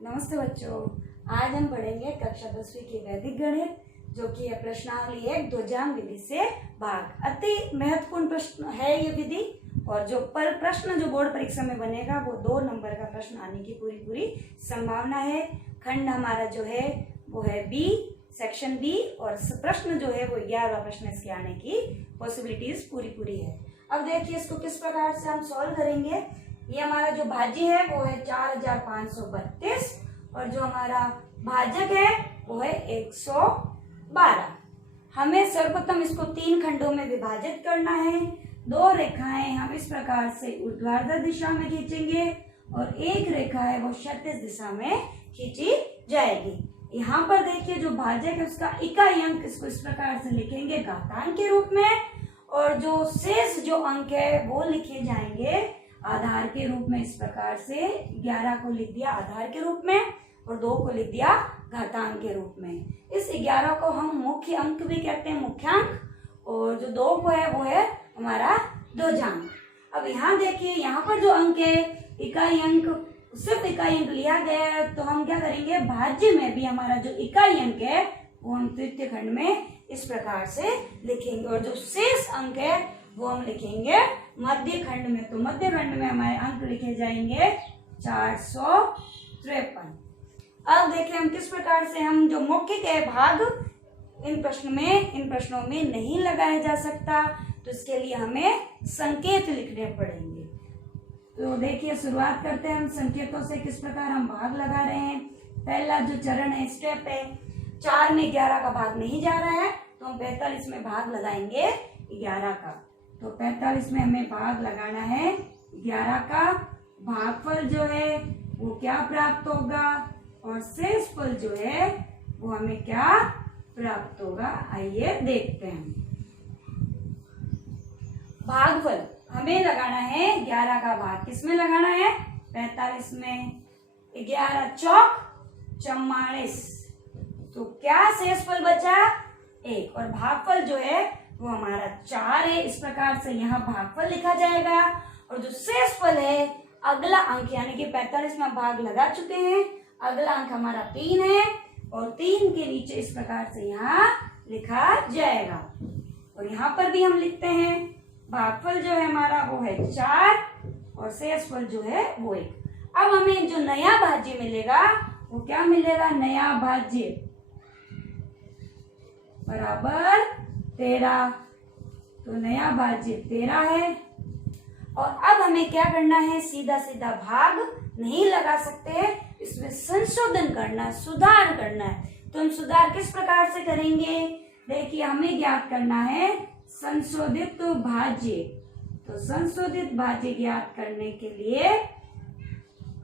नमस्ते बच्चों, आज हम पढ़ेंगे कक्षा 10वीं की वैदिक गणित, जो कि है प्रश्नावली 1 2 विधि से भाग। अति महत्वपूर्ण प्रश्न है ये विधि, और जो प्रश्न जो बोर्ड परीक्षा में बनेगा वो 2 नंबर का प्रश्न आने की पूरी संभावना है। खंड हमारा जो है वो है बी, सेक्शन बी, और प्रश्न जो है वो 11वां प्रश्न इसके आने की पॉसिबिलिटीज पूरी है। अब देखिए इसको किस प्रकार से हम सॉल्व करेंगे। ये हमारा जो भाज्य है वो है 4532, और जो हमारा भाजक है वो है 112। हमें सर्वप्रथम इसको 3 खंडों में विभाजित करना है। 2 रेखाएं हम इस प्रकार से ऊर्ध्वाधर दिशा में खींचेंगे और एक रेखा है वो क्षैतिज दिशा में खींची जाएगी। यहाँ पर देखिए जो भाजक है उसका इकाई अंक इसको इस प्रकार से लिखेंगे घातांक के रूप में, और जो शेष जो अंक है वो लिखे जाएंगे आधार के रूप में। इस प्रकार से 11 को लिख दिया आधार के रूप में और 2 को लिख दिया घातांक के रूप में। इस 11 को हम मुख्य अंक भी कहते हैं, मुख्यांक, और जो 2 को है वो है हमारा ध्वजांक। अब यहाँ देखिए यहाँ पर जो अंक है इकाई अंक, सिर्फ इकाई अंक लिया गया है, तो हम क्या करेंगे भाज्य में भी हमारा जो इकाई अंक है वो हम तृतीय खंड में इस प्रकार से लिखेंगे, और जो शेष अंक है वो हम लिखेंगे मध्य खंड में। तो मध्य खंड में हमारे अंक लिखे जाएंगे 453। अब देखिए हम किस प्रकार से, हम जो मुख्य के भाग इन प्रश्नों में नहीं लगाया जा सकता, तो इसके लिए हमें संकेत लिखने पड़ेंगे। तो देखिए शुरुआत करते हैं हम संकेतों से, किस प्रकार हम भाग लगा रहे हैं। पहला जो चरण है, स्टेप है, 4 में 11 का भाग नहीं जा रहा है, तो हम 45 में भाग लगाएंगे 11 का। तो 45 में हमें भाग लगाना है 11 का। भागफल जो है वो क्या प्राप्त होगा, और शेषफल जो है वो हमें क्या प्राप्त होगा, आइए देखते हैं। भागफल हमें लगाना है 11 का भाग, किसमें लगाना है 45 में। 11 चौक 44, तो क्या शेषफल बचा 1, और भागफल जो है वो हमारा 4 है। इस प्रकार से यहाँ भागफल लिखा जाएगा, और जो शेषफल है अगला अंक, यानी कि 45 में भाग लगा चुके हैं, अगला अंक हमारा 3 है, और 3 के नीचे इस प्रकार से यहाँ लिखा जाएगा। और यहाँ पर भी हम लिखते हैं भागफल जो है हमारा वो है 4 और शेषफल जो है वो 1। अब हमें जो नया भाज्य मिलेगा वो क्या मिलेगा, नया भाज्य बराबर 13। तो नया भाज्य 13 है। और अब हमें क्या करना है, सीधा सीधा भाग नहीं लगा सकते, इसमें संशोधन करना है, सुधार करना है। तो हम सुधार किस प्रकार से करेंगे, देखिए हमें ज्ञात करना है संशोधित भाज्य। तो संशोधित भाज्य ज्ञात करने के लिए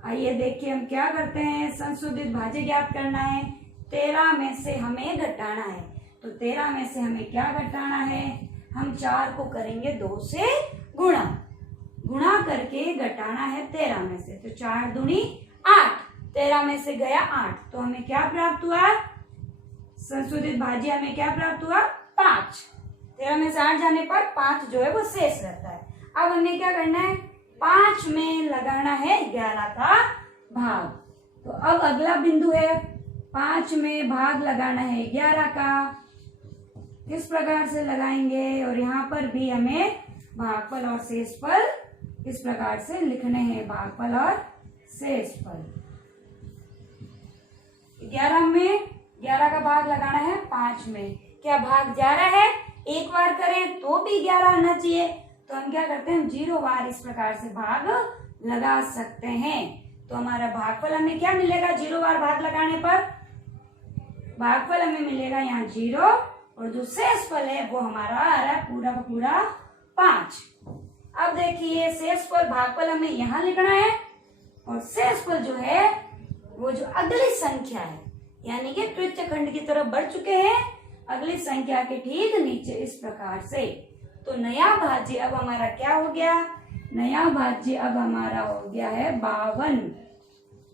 आइए देखिए हम क्या करते हैं। संशोधित भाज्य ज्ञात करना है, 13 में से हमें घटाना है। तो 13 में से हमें क्या घटाना है, हम 4 को करेंगे 2 से गुणा करके घटाना है 13 में से। तो 4 दूनी 8, 13 में से गया 8, तो हमें क्या प्राप्त हुआ, संशोधित भाज्य हमें क्या प्राप्त हुआ 5। 13 में से 8 जाने पर 5 जो है वो शेष रहता है। अब हमें क्या करना है, 5 में लगाना है 11 का भाग। तो अब अगला बिंदु है 5 में भाग लगाना है 11 का, किस प्रकार से लगाएंगे, और यहाँ पर भी हमें भागफल और शेषफल इस प्रकार से लिखने हैं, भागफल और शेषफल। 11 का भाग लगाना है 5 में। क्या भाग जा रहा है, एक बार करें तो भी 11 आना चाहिए, तो हम क्या करते हैं 0 बार इस प्रकार से भाग लगा सकते हैं। तो हमारा भागफल हमें क्या मिलेगा, 0 बार भाग लगाने पर भागफल हमें मिलेगा यहाँ 0, और जो शेषफल है वो हमारा आ रहा है पूरा का पूरा 5। अब देखिए शेषफल, भागफल हमें यहाँ लिखना है, और शेषफल जो है वो जो अगली संख्या है, यानी कि तृतीय खंड की तरफ बढ़ चुके हैं, अगली संख्या के ठीक नीचे इस प्रकार से। तो नया भाज्य अब हमारा क्या हो गया, नया भाज्य अब हमारा हो गया है 52।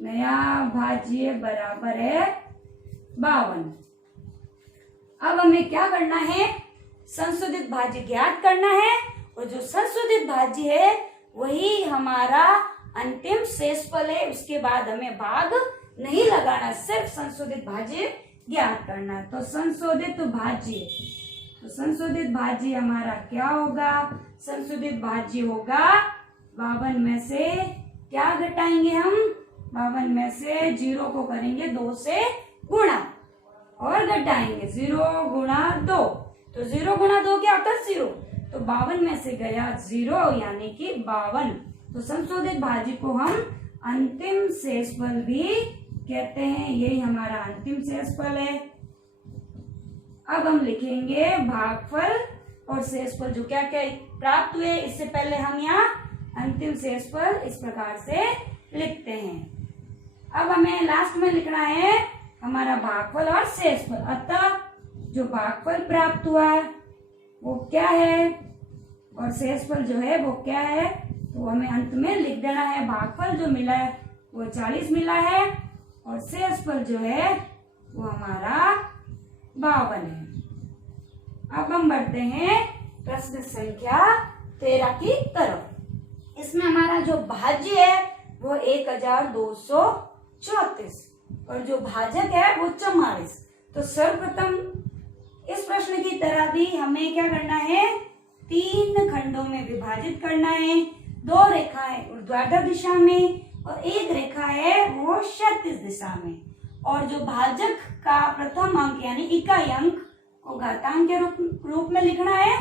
नया भाज्य बराबर है 52। अब हमें क्या करना है, संशोधित भाज्य ज्ञात करना है, और जो संशोधित भाज्य है वही हमारा अंतिम शेषफल है। उसके बाद हमें भाग नहीं लगाना, सिर्फ संशोधित भाज्य ज्ञात करना है। तो संशोधित भाज्य हमारा क्या होगा? संशोधित भाज्य होगा 52 में से क्या घटाएंगे हम? 52 में से 0 को करेंगे 2 से गुणा और घटाएंगे 0 गुणा 2। तो 0 गुणा 2 क्या होता है? 0। तो 52 में से गया 0 यानी कि 52। तो संशोधित भाज्य को हम अंतिम शेषफल भी कहते हैं। यही हमारा अंतिम शेषफल है। अब हम लिखेंगे भागफल और शेषफल जो क्या क्या प्राप्त हुए। इससे पहले हम यहाँ अंतिम शेषफल इस प्रकार से लिखते हैं। अब हमें लास्ट में लिखना है हमारा भागफल और शेषफल। अतः जो भागफल प्राप्त हुआ वो क्या है और शेषफल जो है वो क्या है, तो हमें अंत में लिख देना है। भागफल जो मिला है वो 40 मिला है और शेषफल जो है वो हमारा 52 है। अब हम बढ़ते हैं प्रश्न संख्या 13 की तरफ। इसमें हमारा जो भाज्य है वो 1234 और जो भाजक है वो 44। तो सर्वप्रथम इस प्रश्न की तरह भी हमें क्या करना है? 3 खंडों में विभाजित करना है। 2 रेखाएं ऊर्ध्वाधर दिशा में और 1 रेखा है वो क्षैतिज दिशा में। और जो भाजक का प्रथम अंक यानी इकाई अंक को घातांक के रूप में लिखना है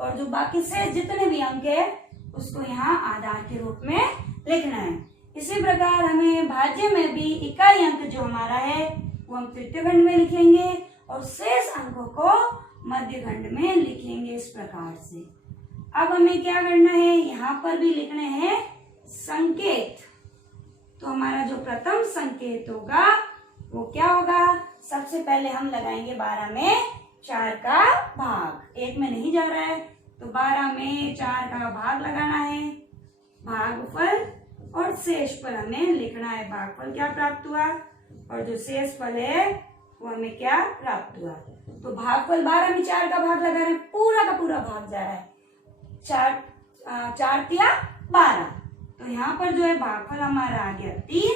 और जो बाकी से जितने भी अंक है उसको यहाँ आधार के रूप में लिखना है। इसी प्रकार हमें भाज्य में भी इकाई अंक जो हमारा है वो हम तृतीय खंड में लिखेंगे और शेष अंकों को मध्य खंड में लिखेंगे इस प्रकार से। अब हमें क्या करना है? यहाँ पर भी लिखने हैं संकेत। तो हमारा जो प्रथम संकेत होगा वो क्या होगा? सबसे पहले हम लगाएंगे 12 में 4 का भाग। 1 में नहीं जा रहा है तो 12 में 4 का भाग लगाना है। भागफल और शेषफल हमें लिखना है। भागफल क्या प्राप्त हुआ और जो शेषफल है वो हमें क्या प्राप्त हुआ। तो भागफल 12 में 4 का भाग लगा रहे हैं, पूरा का पूरा भाग जा रहा है। 4 तिया 12। तो यहाँ पर जो है भागफल हमारा आ गया 3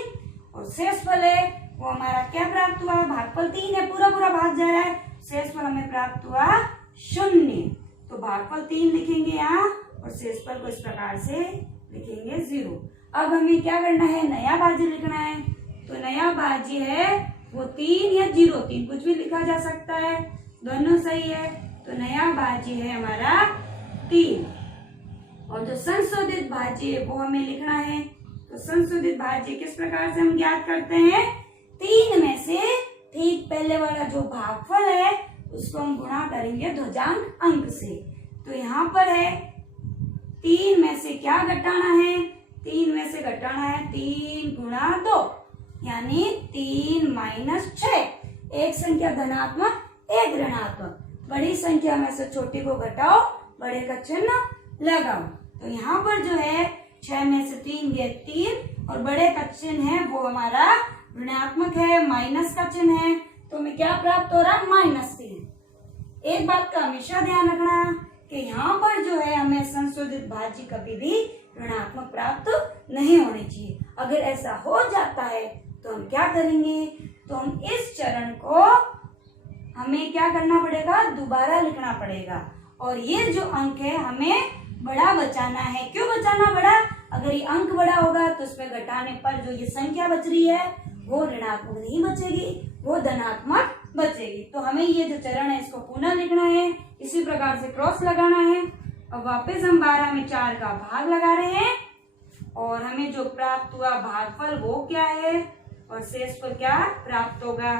और शेषफल है वो हमारा क्या प्राप्त हुआ? भागफल 3 है, पूरा पूरा भाग जा रहा है। शेषफल हमें प्राप्त हुआ 0। तो भागफल 3 लिखेंगे यहाँ और शेषफल को इस प्रकार से लिखेंगे 0। अब हमें क्या करना है? नया भाज्य लिखना है। तो नया भाज्य है वो 3 या 0, 3 कुछ भी लिखा जा सकता है, दोनों सही है। तो नया भाज्य है हमारा 3 और जो संशोधित भाज्य है वो हमें लिखना है। तो संशोधित भाज्य किस प्रकार से हम ज्ञात करते हैं? 3 में से ठीक पहले वाला जो भागफल है उसको हम गुणा करेंगे ध्वजांक अंक से। तो यहाँ पर है 3 में से क्या घटाना है? 3 में से घटाना है 3 गुणा 2 यानी 3 माइनस 6। एक संख्या धनात्मक एक ऋणात्मक। बड़ी संख्या में से छोटी को घटाओ, बड़े का चिन्ह लगाओ। तो यहाँ पर जो है 6 में से 3 गए 3 और बड़े का चिन्ह है वो हमारा ऋणात्मक है, माइनस का चिन्ह है। तो हमें क्या प्राप्त हो रहा है? -3। एक बात का हमेशा ध्यान रखना कि यहाँ पर जो है हमें संशोधित भाज्य कभी भी ऋणात्मक प्राप्त नहीं होनी चाहिए। अगर ऐसा हो जाता है तो हम क्या करेंगे? तो हम इस चरण को हमें क्या करना पड़ेगा? दोबारा लिखना पड़ेगा और ये जो अंक है हमें बड़ा बचाना है। क्यों बचाना बड़ा? अगर ये अंक बड़ा होगा तो उसमें घटाने पर जो ये संख्या बच रही है वो ऋणात्मक नहीं बचेगी, वो धनात्मक बचेगी। तो हमें ये जो चरण है इसको पुनः लिखना है, इसी प्रकार से क्रॉस लगाना है। अब वापस हम 12 में 4 का भाग लगा रहे हैं और हमें जो प्राप्त हुआ भागफल वो क्या है और शेषफल क्या प्राप्त होगा।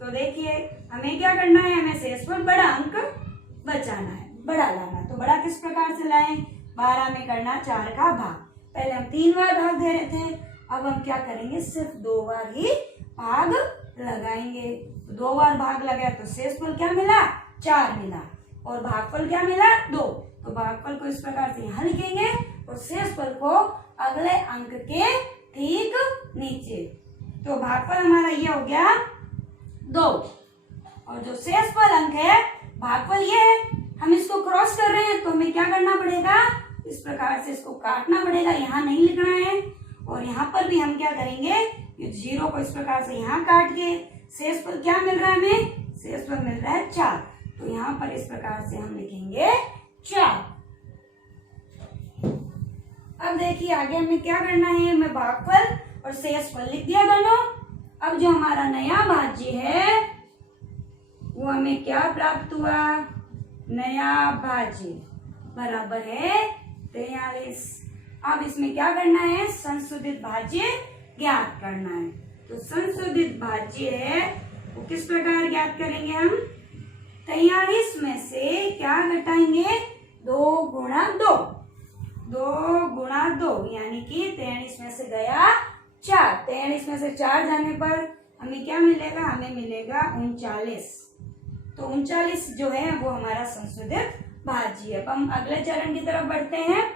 तो देखिए हमें क्या करना है? हमें शेषफल बड़ा अंक बचाना है, बड़ा लाना। तो बड़ा किस प्रकार से लाएं? 12 में करना 4 का भाग। पहले हम 3 बार भाग दे रहे थे, अब हम क्या करेंगे? सिर्फ 2 बार ही भाग लगाएंगे। 2 बार भाग लगाया तो शेषफल क्या मिला? 4 मिला और भागफल क्या मिला? 2। तो भागफल को इस प्रकार से यहाँ लिखेंगे और शेषफल को अगले अंक के ठीक नीचे। तो भागफल हमारा ये हो गया 2 और जो शेषफल अंक है भागफल ये है। हम इसको क्रॉस कर रहे हैं तो हमें क्या करना पड़ेगा? इस प्रकार से इसको काटना पड़ेगा, यहाँ नहीं लिखना है। और यहाँ पर भी हम क्या करेंगे? ये 0 को इस प्रकार से यहाँ काट के शेषफल क्या मिल रहा है हमें? शेषफल मिल रहा है 4। तो यहाँ पर इस प्रकार से हम लिखेंगे 4। अब देखिए आगे हमें क्या करना है, मैं भागफल और शेषफल लिख दिया दोनों। अब जो हमारा नया भाज्य है वो हमें क्या प्राप्त हुआ? नया भाज्य बराबर है 43। अब इसमें क्या करना है? संशोधित भाज्य ज्ञात करना है। तो संशोधित भाज्य है वो किस प्रकार ज्ञात करेंगे हम? 43 में से क्या घटाएंगे? 2 गुणा 2, 2 गुणा 2 यानी कि 43 में से गया 4। 43 में से 4 जाने पर हमें क्या मिलेगा? हमें मिलेगा 39। तो 39 जो है वो हमारा संशोधित भाज्य है। अब हम अगले चरण की तरफ बढ़ते हैं।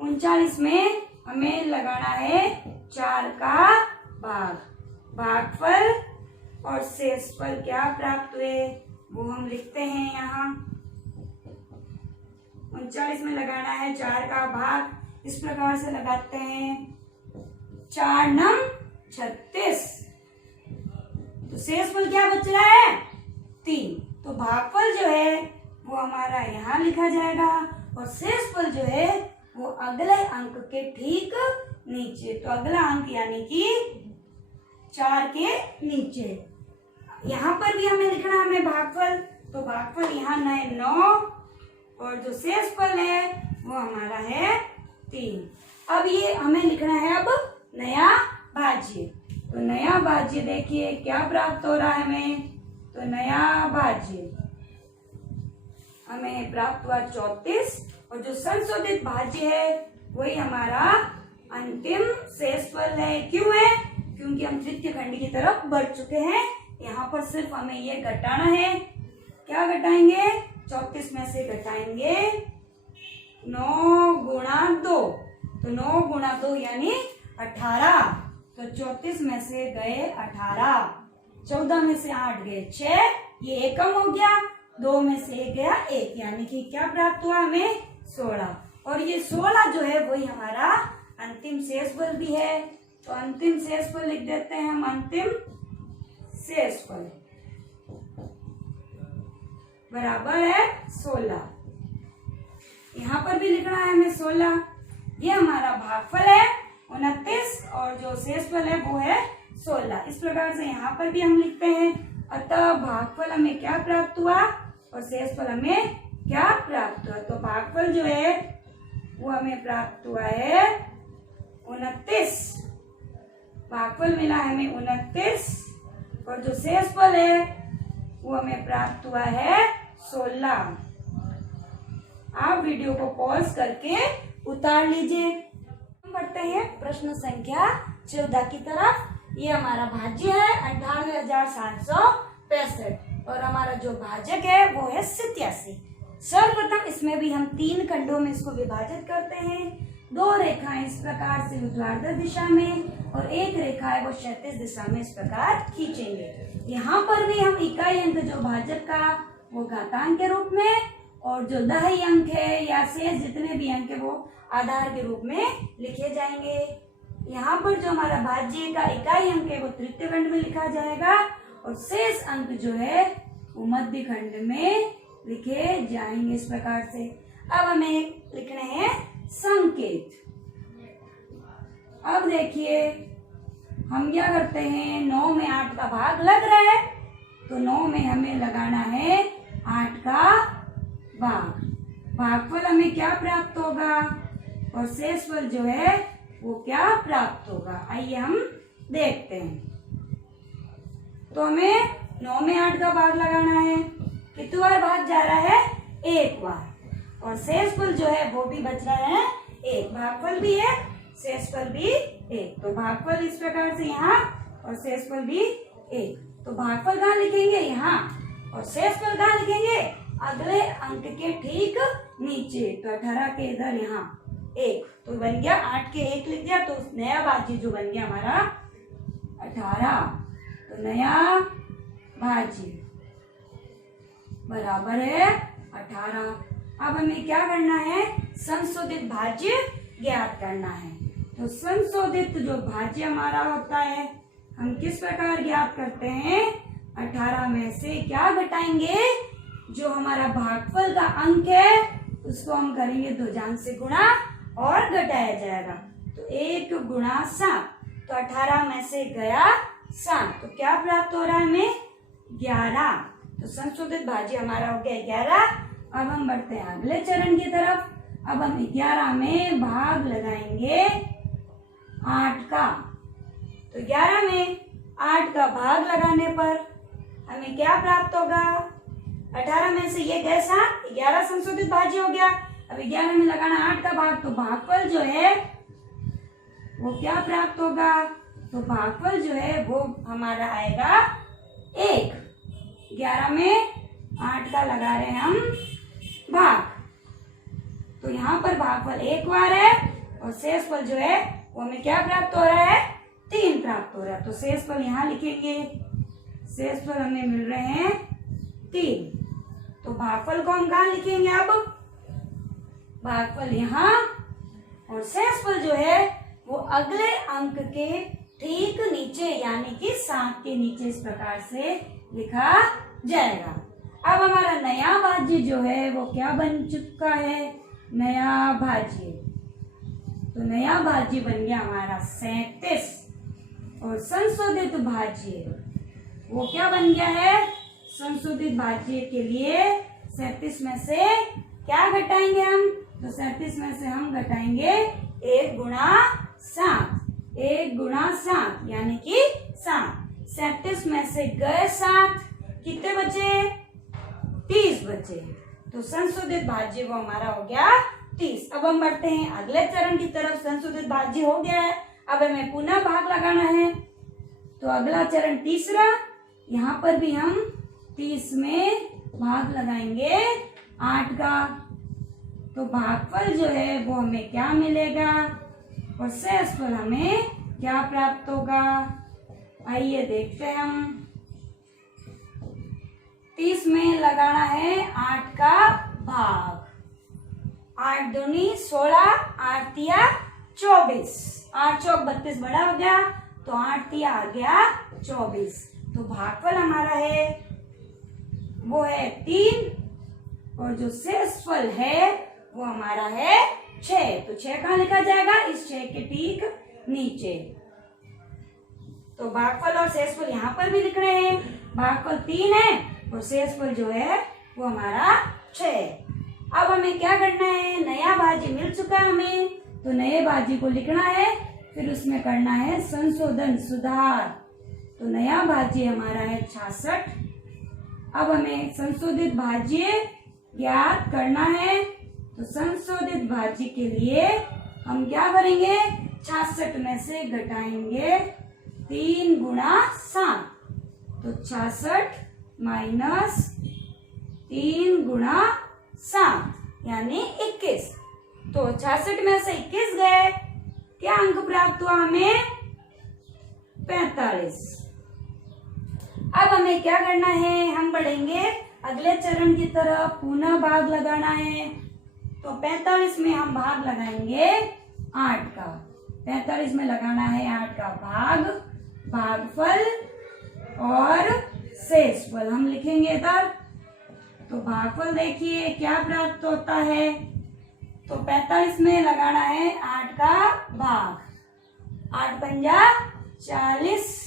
39 में हमें लगाना है 4 का भाग। भागफल और शेषफल क्या प्राप्त हुए वो हम लिखते हैं यहाँ। 39 में लगाना है 4 का भाग। इस प्रकार से लगाते हैं 4 नम 36। तो शेषफल क्या बच रहा है? 3। तो भागफल जो है वो हमारा यहाँ लिखा जाएगा और शेषफल जो है वो अगले अंक के ठीक नीचे। तो अगला अंक यानी कि 4 के नीचे। यहाँ पर भी हमें लिखना है हमें भागफल। तो भागफल यहाँ नए 9 और जो शेषफल है वो हमारा है 3। अब ये हमें लिखना है अब नया भाज्य। तो नया भाज्य देखिए क्या प्राप्त हो रहा है हमें? तो नया भाज्य हमें प्राप्त हुआ 34 और जो संशोधित भाज्य है वही हमारा अंतिम शेषफल है। क्यों है? क्योंकि हम तृतीय खंड की तरफ बढ़ चुके हैं। यहाँ पर सिर्फ हमें ये घटाना है। क्या घटाएंगे? 34 में से घटाएंगे 9 गुणा 2। तो 9 गुणा 2 यानी 18। तो 34 में से गए 18, 14 में से 8 गए 6, ये एक कम हो गया। 2 में से 1 गया 1 यानी कि क्या प्राप्त हुआ हमें? 16। और ये 16 जो है वही हमारा अंतिम शेषफल भी है। तो अंतिम शेषफल लिख देते हैं हम। अंतिम शेषफल बराबर है 16। यहाँ पर भी लिखना है हमें 16। ये हमारा भागफल है 29 और जो शेषफल है वो है 16। इस प्रकार से यहाँ पर भी हम लिखते हैं। अतः भागफल हमें क्या प्राप्त हुआ और शेषफल हमें क्या प्राप्त हुआ? तो भागफल जो है वो हमें प्राप्त हुआ है 29। भागफल मिला है हमें 29 और जो शेषफल है वो हमें प्राप्त हुआ है 16। आप वीडियो को पॉज करके उतार लीजिए। हम बढ़ते हैं प्रश्न संख्या 14 की तरफ। ये हमारा भाज्य है 98,765 और हमारा जो भाजक है वो है 87। सर्वप्रथम इसमें भी हम 3 खंडों में इसको विभाजित करते हैं। 2 रेखाएं इस प्रकार से ऊर्ध्वाधर दिशा में और 1 रेखा है वो क्षैतिज दिशा में इस प्रकार खींचेंगे। यहाँ पर भी हम इकाई अंक जो भाजक का वो घातांक के रूप में और जो दहाई अंक है या शेष जितने भी अंक है वो आधार के रूप में लिखे जाएंगे। यहाँ पर जो हमारा भाज्य का इकाई अंक है वो तृतीय खंड में लिखा जाएगा और शेष अंक जो है वो मध्य खंड में लिखे जाएंगे इस प्रकार से। अब हमें लिखने हैं संकेत। अब देखिए हम क्या करते हैं, 9 में 8 का भाग लग रहा है तो 9 में हमें लगाना है 8 का भाग। भागफल हमें क्या प्राप्त होगा और शेषफल जो है वो क्या प्राप्त होगा, आइए हम देखते हैं। तो हमें 9 में 8 का भाग लगाना है। कितनी बार भाग जा रहा है? 1 बार। और शेषफल जो है वो भी बच रहा है 1। भागफल भी 1, शेषफल भी 1। तो भागफल इस प्रकार से यहाँ और शेषफल भी 1। तो भागफल कहाँ लिखेंगे? यहाँ। और शेषफल कहाँ लिखेंगे? अगले अंक के ठीक नीचे। तो 18 के इधर यहाँ 1 तो बन गया 8 के 1 लिख दिया। तो नया भाज्य जो बन गया हमारा 18। तो नया भाज्य बराबर है 18। अब हमें क्या करना है? संशोधित भाज्य ज्ञात करना है। तो संशोधित जो भाज्य हमारा होता है हम किस प्रकार ज्ञात करते हैं? 18 में से क्या घटाएंगे? जो हमारा भागफल का अंक है उसको हम करेंगे 2 जान से गुणा और घटाया जाएगा। तो 1 गुणा 7, तो 18 में से गया 7, तो क्या प्राप्त हो रहा है हमें? 11। तो संशोधित भाज्य हमारा हो गया 11। अब हम बढ़ते हैं अगले चरण की तरफ। अब हम 11 में भाग लगाएंगे 8 का। तो 11 में 8 का भाग लगाने पर हमें क्या प्राप्त होगा? 18 में से ये गए 7, 11 संशोधित भाज्य हो गया। अब 11 में लगाना 8 का भाग, तो भागफल जो है वो क्या प्राप्त होगा? तो भागफल जो है वो हमारा आएगा 1। 11 में 8 का लगा रहे हैं हम भाग, तो यहाँ पर भागफल 1 बार है और शेषफल जो है वो हमें क्या प्राप्त हो रहा है? 3 प्राप्त हो रहा है। तो शेषफल यहाँ लिखेंगे, शेषफल हमें मिल रहे हैं 3। तो भागफल को हम कहाँ लिखेंगे? अब भागफल यहाँ और शेषफल जो है वो अगले अंक के ठीक नीचे यानी कि 7 के नीचे इस प्रकार से लिखा जाएगा। अब हमारा नया भाज्य जो है वो क्या बन चुका है? नया भाज्य। तो नया भाज्य बन गया हमारा 37 और संशोधित भाज्य वो क्या बन गया है? संशोधित भाज्य के लिए 37 में से क्या घटाएंगे हम? तो 37 में से हम घटाएंगे 1 गुणा 7, 1 गुणा 7 यानी कि 7। 37 में से गए 7, कितने बचे? 30 बचे। तो संशोधित भाज्य वो हमारा हो गया 30। अब हम बढ़ते हैं अगले चरण की तरफ। संशोधित भाज्य हो गया है, अब हमें पुनः भाग लगाना है। तो अगला चरण तीसरा, यहाँ पर भी हम 30 में भाग लगाएंगे 8 का। तो भागफल जो है वो हमें क्या मिलेगा और शेषफल हमें क्या प्राप्त होगा? आइए देखते हैं हम। 30 में लगाना है 8 का भाग। 8 दूनी 16, 8 तिया 24, 8 चौक 32 बड़ा हो गया, तो 8 तिया आ गया 24। तो भागफल हमारा है वो है 3 और जो शेषफल है वो हमारा है 6। तो 6 कहाँ लिखा जाएगा? इस 6 के ठीक नीचे। तो भागफल और शेषफल यहाँ पर भी लिख रहे हैं। भागफल 3 है और शेषफल जो है वो हमारा 6। अब हमें क्या करना है? नया भाज्य मिल चुका है हमें, तो नए भाज्य को लिखना है, फिर उसमें करना है संशोधन सुधार। तो नया भाज्य हमारा है 66। अब हमें संशोधित भाज्य ज्ञात करना है, तो संशोधित भाज्य के लिए हम क्या करेंगे? 66 में से घटाएंगे 3 गुणा 7, तो 66 माइनस 3 गुणा 7 यानी 21। तो 66 में से 21 गए, क्या अंक प्राप्त हुआ हमें? 45। अब हमें क्या करना है? हम बढ़ेंगे अगले चरण की तरफ, पुनः भाग लगाना है। तो 45 में हम भाग लगाएंगे 8 का। 45 में लगाना है 8 का भाग, भागफल और शेषफल हम लिखेंगे इधर। तो भागफल देखिए क्या प्राप्त होता है? तो 45 में लगाना है 8 का भाग, 8 पंजा 40,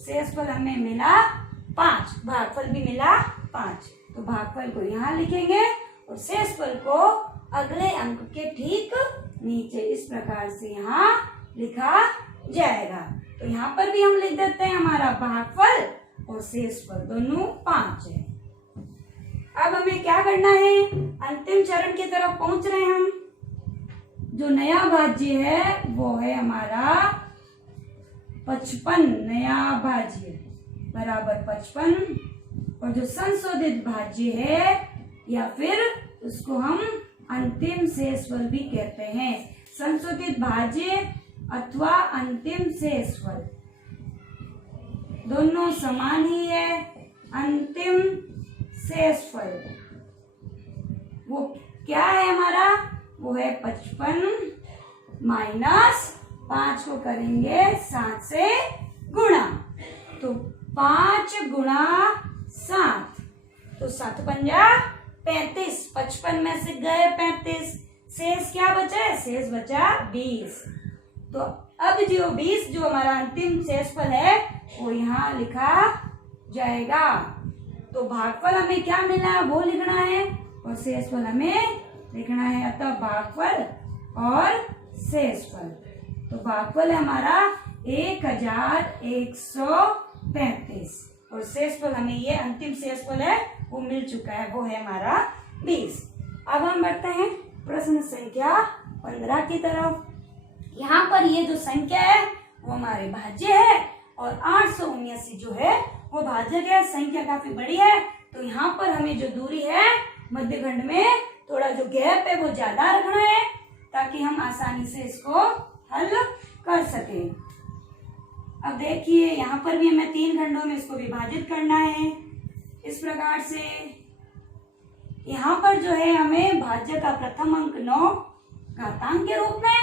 शेषफल हमें मिला 5, भागफल भी मिला 5। तो भागफल को यहाँ लिखेंगे और शेषफल को अगले अंक के ठीक नीचे इस प्रकार से यहाँ लिखा जाएगा। तो यहाँ पर भी हम लिख देते हैं हमारा भागफल और शेषफल दोनों 5 है। अब हमें क्या करना है? अंतिम चरण की तरफ पहुंच रहे हैं हम। जो नया भाज्य है वो है हमारा 55, नया भाज्य बराबर 55, और जो संशोधित भाज्य है या फिर उसको हम अंतिम शेषफल भी कहते हैं। संशोधित भाज्य अथवा अंतिम शेषफल दोनों समान ही है। अंतिम शेषफल वो क्या है हमारा? वो है 55 माइनस 5 को करेंगे 7 से गुणा, तो 5 गुणा 7, तो 7 पंजा 35, 55 में से गए 35, शेष क्या बचा है? शेष बचा 20। तो अब जो 20 जो हमारा अंतिम शेषफल है वो यहाँ लिखा जाएगा। तो भागफल हमें क्या मिला है वो लिखना है और शेषफल हमें लिखना है। अतः भागफल और शेषफल, तो भागफल है हमारा 1135 और शेषफल हमें ये अंतिम शेषफल है वो मिल चुका है, वो है हमारा 20। अब हम बढ़ते हैं प्रश्न संख्या 15 की तरफ। यहाँ पर ये जो संख्या है वो हमारे भाज्य है और 879 जो है वो भाजक है। संख्या काफी बड़ी है, तो यहाँ पर हमें जो दूरी है मध्यखंड में थोड़ा जो गैप है वो ज्यादा रखना है ताकि हम आसानी से इसको हल कर सकें। अब देखिए यहाँ पर भी हमें 3 खंडों में इसको विभाजित करना है। इस प्रकार से यहाँ पर जो है हमें भाज्य का प्रथम अंक 9 घातांक के रूप में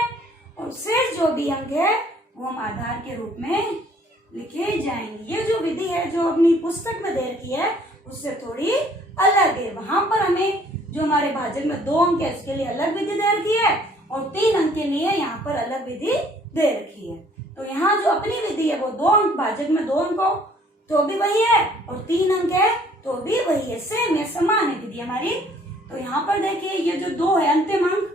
और शेष जो भी अंक है वो हम आधार के रूप में लिखे जाएंगे। ये जो विधि है जो अपनी पुस्तक में दे रखी है उससे थोड़ी अलग है। वहां पर हमें जो हमारे भाजक में 2 अंक है उसके लिए अलग विधि दे रखी है और 3 अंक के लिए यहाँ पर अलग विधि दे रखी है। तो यहाँ जो अपनी विधि है वो 2 अंक, भाजक में 2 अंक हो तो भी वही है और 3 अंक है तो भी वही है, सेम है, समान है विधि हमारी। तो यहाँ पर देखिए ये जो 2 है अंतिम अंक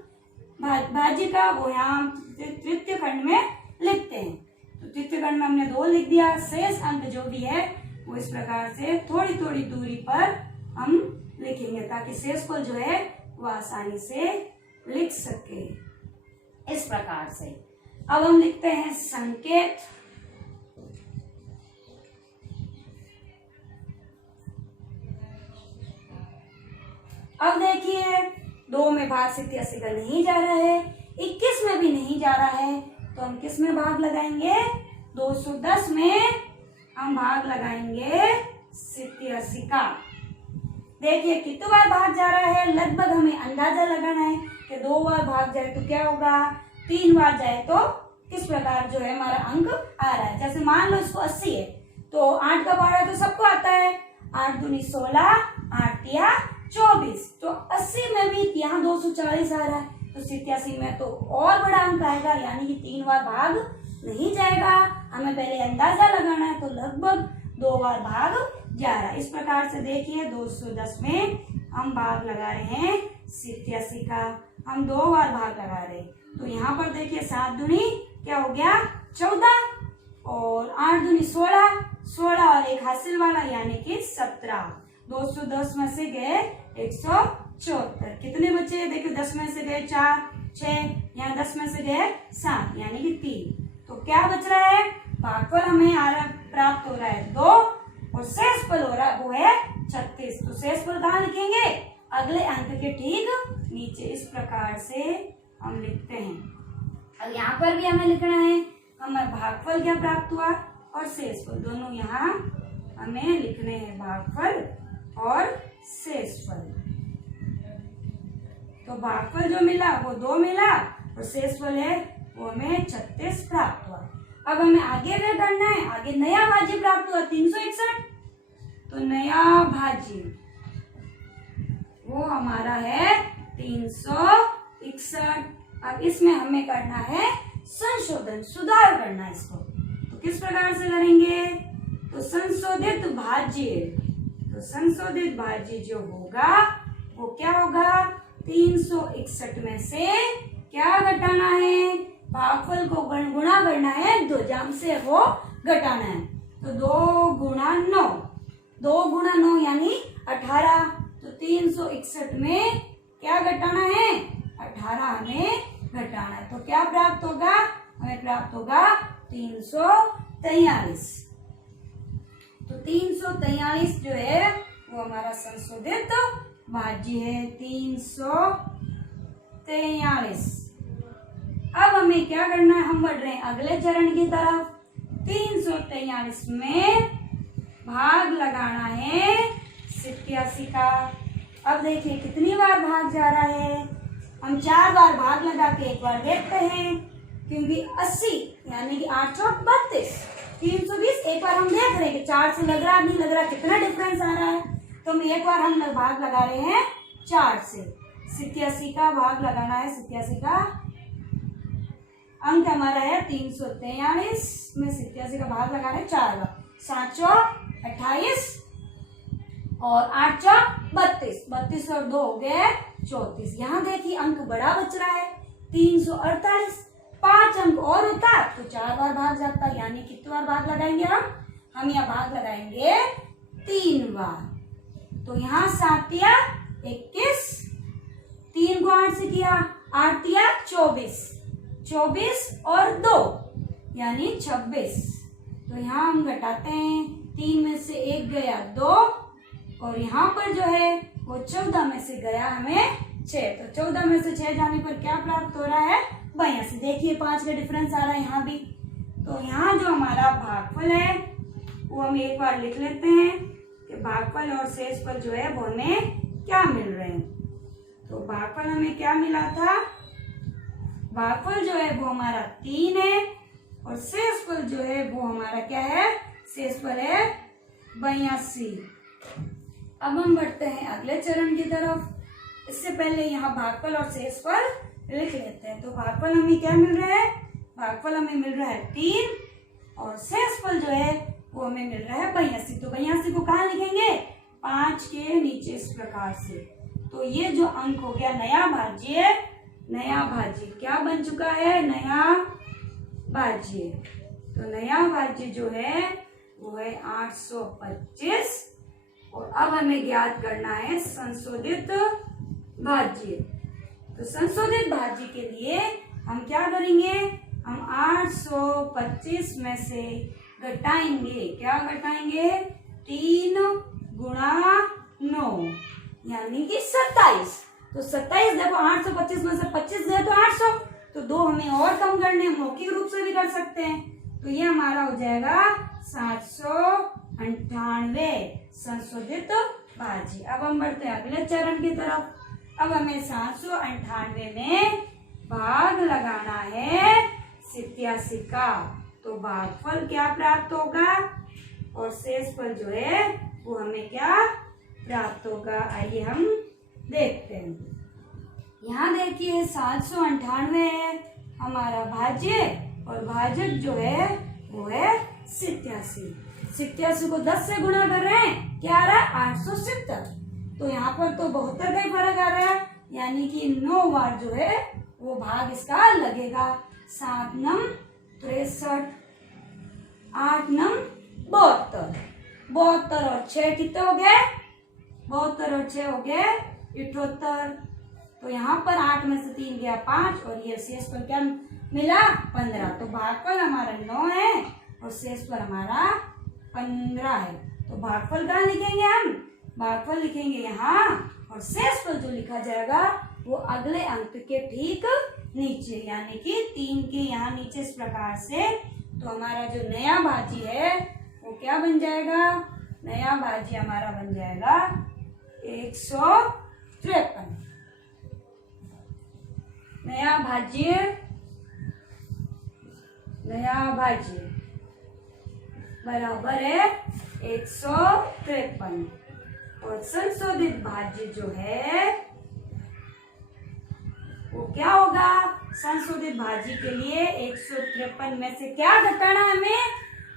भाज्य का वो यहाँ तृतीय खंड में लिखते हैं। तो तृतीय खंड में हमने 2 लिख दिया। शेष अंक जो भी है वो इस प्रकार से थोड़ी थोड़ी दूरी पर हम लिखेंगे ताकि शेषफल जो है वो आसानी से लिख सके। इस प्रकार से अब हम लिखते हैं संकेत। अब देखिए 2 में भाग 87 का नहीं जा रहा है, 21 में भी नहीं जा रहा है, तो हम किस में भाग लगाएंगे? 210 में हम भाग लगाएंगे 87 का। देखिए कितनी बार भाग जा रहा है, लगभग हमें अंदाजा लगाना है कि 2 बार भाग जाए तो क्या होगा, 3 बार जाए तो किस प्रकार जो है हमारा अंक आ रहा है। जैसे मान लो इसको 80 है तो 8 का भाड़ा तो सबको आता है, 8 दूनी 16, 8 तिया 24, तो 80 में भी यहाँ 240 आ रहा है तो 87 में तो और बड़ा अंक आएगा, यानी कि 3 बार भाग नहीं जाएगा। हमें पहले अंदाजा लगाना है तो लगभग 2 बार भाग जा रहा है। इस प्रकार से देखिए 210 में हम भाग लगा रहे हैं 87 का, हम 2 बार भाग लगा रहे हैं। तो यहाँ पर देखिए 7 दूनी क्या हो गया 14 और 8 दूनी 16, 16 और एक हासिल वाला यानी कि 17। 210 में से गए 174, कितने बचे? देखिए 10 में से गए 4, 6, यहाँ 10 में से गए 7 यानी कि 3। तो क्या बच रहा है? भागफल हमें प्राप्त हो रहा है 2 और शेषफल हो रहा है वो है 36। तो शेषफल कहाँ लिखेंगे? अगले अंक के ठीक नीचे। इस प्रकार से हम लिखते हैं। अब यहाँ पर भी हमें लिखना है हमें भागफल क्या प्राप्त हुआ और शेषफल, दोनों यहाँ हमें लिखने हैं, भागफल और शेषफल। तो भागफल जो मिला वो 2 मिला और शेषफल है वो हमें 36 प्राप्त हुआ। अब हमें आगे क्या करना है? आगे नया भाज्य प्राप्त हुआ 361, तो नया भाज्य वो हमारा है 361। अब इसमें हमें करना है संशोधन, सुधार करना है इसको। तो किस प्रकार से करेंगे? तो संशोधित भाज्य जो होगा वो क्या होगा? 361 में से क्या घटाना है? भागफल को गुणा करना है, 2 जाम से वो घटाना है। तो 2 गुणा 9, 2 गुणा 9 यानी 18। तो 361 में क्या घटाना है? 18 हमें घटाना है। तो क्या प्राप्त होगा? हमें प्राप्त होगा 343। तो 343 जो है वो हमारा संशोधित भाज्य है 343। अब हमें क्या करना है? हम बढ़ रहे हैं अगले चरण की तरफ। 343 में भाग लगाना है 87 का। अब देखिए कितनी बार भाग जा रहा है, हम 4 बार भाग लगा के एक बार देखते हैं, क्योंकि 80 यानी कि 8 चौक 32 320 एक बार हम देख रहे हैं कि 4 से लग रहा नहीं लग रहा, कितना डिफरेंस आ रहा है। तो हम एक बार हम भाग लगा रहे हैं 4 से। 87 का भाग लगाना है, 87 का अंक हमारा है 343 में 87 का भाग लगा रहे हैं 4 बार। 7 चौक 28 और 8 चौक 32, 32 और 2 हो गए 34। यहाँ देखिए अंक बड़ा बच रहा है 348, 5 अंक और होता तो 4 बार भाग जाता, यानी कितने बार भाग लगाएंगे हम यहाँ भाग लगाएंगे 3 बार। तो यहाँ 7 या 21, 3 को 8 से किया, 8 या 24, 24 और 2 यानी 26। तो यहाँ हम घटाते हैं, 3 में से 1 गया 2 और यहाँ पर जो है वो 14 में से गया हमें 6। तो 14 में से 6 जाने पर क्या प्राप्त हो रहा है 82। देखिए 5 का डिफरेंस आ रहा है यहाँ भी। तो यहाँ जो हमारा भागफल है वो हम एक बार लिख लेते हैं कि भागफल और शेषफल जो है वो हमें क्या मिल रहे हैं। तो भागफल हमें क्या मिला था, भागफल जो है वो हमारा 3 है और शेषफल जो है वो हमारा क्या है, शेषफल है 82। अब हम बढ़ते हैं अगले चरण की तरफ। इससे पहले यहाँ भागफल और शेषफल लिख लेते हैं। तो भागफल हमें क्या मिल रहा है, भागफल हमें मिल रहा है 3 और शेषफल जो है वो हमें मिल रहा है 82। तो 82 को कहाँ लिखेंगे, 5 के नीचे इस प्रकार से। तो ये जो अंक हो गया नया भाज्य, नया भाज्य क्या बन चुका है, नया भाज्य। तो नया भाज्य जो है वो है 825 और अब हमें ज्ञात करना है संशोधित भाज्य। तो संशोधित भाज्य के लिए हम क्या करेंगे, हम 825 में से घटाएंगे, क्या घटाएंगे, 3 गुणा 9 यानी कि 27। तो 27 देखो 825 में से 25 गए तो 800, तो 2 हमें और कम करने, मौखिक रूप से भी कर सकते हैं। तो ये हमारा हो जाएगा 798 संशोधित भाज्य। अब हम बढ़ते हैं अगले चरण की तरफ। अब हमें 798 में भाग लगाना है 87 का। तो भागफल क्या प्राप्त होगा और शेषफल जो है वो हमें क्या प्राप्त होगा, आइए हम देखते हैं। यहाँ देखिए 798 है हमारा भाज्य और भाजक जो है वो है 87। 87 को 10 से गुणा कर रहे हैं, क्या आ रहा है 870। तो यहाँ पर तो 72 का ही फर्क आ रहा है, यानी कि 9 बार जो है वो भाग इसका लगेगा। 7 नम 63, 8 नम 72, 72 और 6 कितने हो गए, 72 और 6 हो गए 78। तो यहाँ पर 8 में से 3 गया 5 और ये शेष पर क्या मिला 15। तो भागफल हमारा 9 है और शेष पर हमारा 15 है। तो भागफल कहाँ लिखेंगे हम, भागफल लिखेंगे यहाँ और शेषफल जो लिखा जाएगा वो अगले अंक के ठीक नीचे, यानी कि 3 के यहाँ नीचे इस प्रकार से। तो हमारा जो नया भाज्य है वो क्या बन जाएगा, नया भाज्य हमारा बन जाएगा 153। नया भाज्य, नया भाज्य बराबर है 153 और संशोधित भाज्य जो है वो क्या होगा, संशोधित भाज्य के लिए 153 में से क्या घटाना है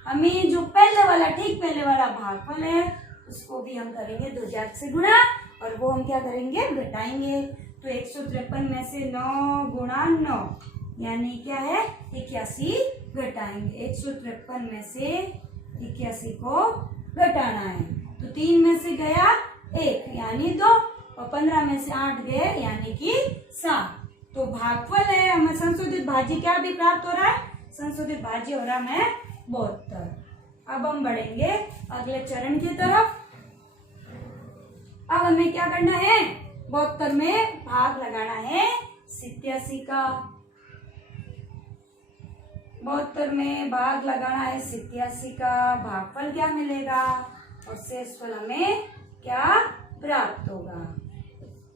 हमें जो पहले वाला, ठीक पहले वाला भागफल है उसको भी हम करेंगे 2 जाग से गुणा और वो हम क्या करेंगे घटाएंगे। तो 153 में से 9 गुणा 9 यानी क्या है 81 घटाएंगे। 153 में से 81 को घटाना है। तो 3 में से गया 1 यानी 2 और 15 में से 8 गए यानी कि 7। तो भागफल है हमें संशोधित भाज्य क्या भी प्राप्त हो रहा है, संशोधित भाज्य हो रहा है 72। अब हम बढ़ेंगे अगले चरण की तरफ। अब हमें क्या करना है, 72 में भाग लगाना है 87 का। 72 में भाग लगाना है 87 का, भागफल क्या मिलेगा और शेषफल हमें क्या प्राप्त होगा,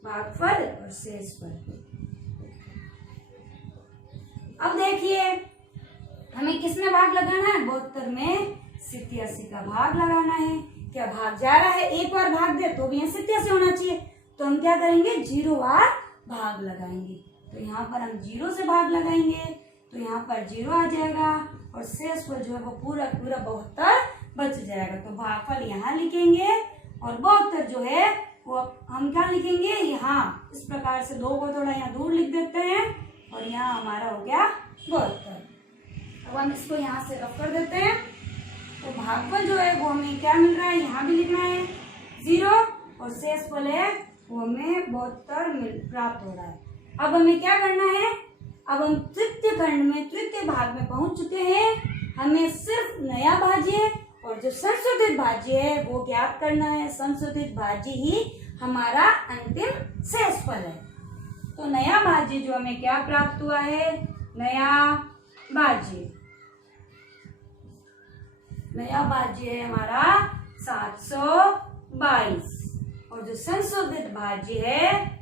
भागफल और शेषफल। अब देखिए हमें किसमें भाग लगाना है? 72 में 87 का भाग लगाना है। क्या भाग जा रहा है? एक बार भाग दे तो भी यहाँ 87 होना चाहिए, तो हम क्या करेंगे? 0 बार भाग लगाएंगे। तो यहाँ पर हम 0 से भाग लगाएंगे तो यहाँ पर 0 आ जाएगा और शेष पर जो है वो पूरा पूरा 72 बच जाएगा। तो भागफल यहाँ लिखेंगे और 72 जो है वो हम क्या लिखेंगे? यहाँ इस प्रकार से 2 को थोड़ा यहाँ दूर लिख देते हैं और यहाँ हमारा हो गया 72। अब हम इसको यहाँ से रफ कर देते हैं। तो भागफल जो है वो हमें क्या मिल रहा है? यहाँ भी लिखना है 0 और शेषफल है वो हमें 72 प्राप्त हो रहा है। अब हमें क्या करना है? अब हम तृतीय खंड में तृतीय भाग में पहुंच चुके हैं। हमें सिर्फ नया भाज्य और जो संशोधित भाज्य है वो ज्ञात करना है। संशोधित भाज्य ही हमारा अंतिम शेषफल है। तो नया भाज्य जो हमें क्या प्राप्त हुआ है? नया भाज्य है हमारा 722 और जो संशोधित भाज्य है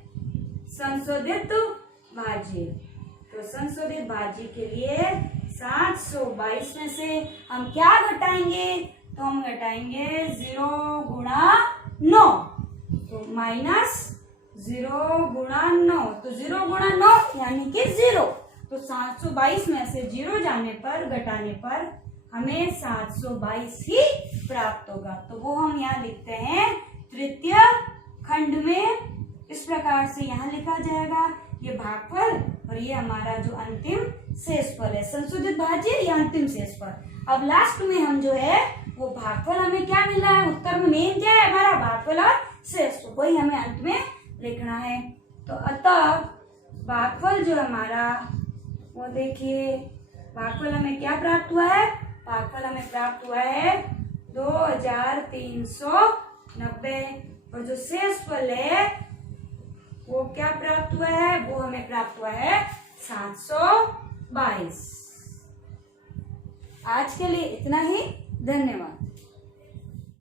तो संशोधित भाज्य के लिए 722 में से हम क्या घटाएंगे? तो हम घटाएंगे 0 गुणा 9, तो माइनस 0 गुणा 9, तो 0 गुणा 9 यानी कि 0। तो 722 में से 0 जाने पर घटाने पर हमें 722 ही प्राप्त होगा। तो वो हम यहाँ लिखते हैं तृतीय खंड में। इस प्रकार से यहाँ लिखा जाएगा ये भागफल और ये हमारा जो अंतिम शेषफल है। संशोधित भाज्य या अंतिम शेषफल। अब लास्ट में हम जो है वो भागफल हमें क्या मिल रहा है? उत्तर में मेन क्या है हमारा? भागफल और शेषफल, वही हमें अंत में लिखना है। तो अतः भागफल जो हमारा वो देखिए, भागफल हमें क्या प्राप्त हुआ है? भागफल हमें प्राप्त हुआ है 2390 और जो शेषफल है वो क्या प्राप्त हुआ है? वो हमें प्राप्त हुआ है 722। आज के लिए इतना ही। धन्यवाद।